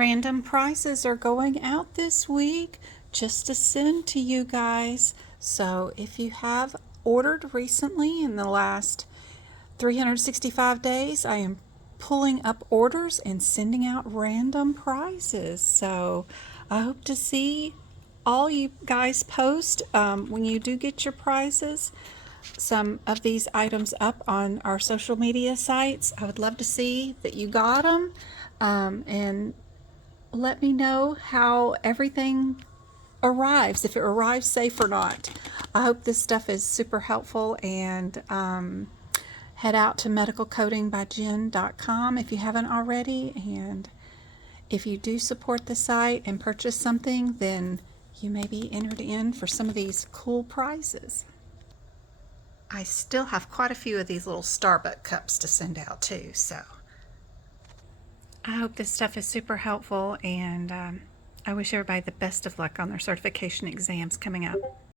Random prizes are going out this week just to send to you guys. So if you have ordered recently in the last 365 days, I am pulling up orders and sending out random prizes. So I hope to see all you guys post when you do get your prizes, some of these items up on our social media sites. I would love to see that you got them, and let me know how everything arrives, if it arrives safe or not. I hope this stuff is super helpful, and head out to medicalcodingbyjen.com if you haven't already. And if you do support the site and purchase something, then you may be entered in for some of these cool prizes. I still have quite a few of these little Starbucks cups to send out too, so I hope this stuff is super helpful, and I wish everybody the best of luck on their certification exams coming up.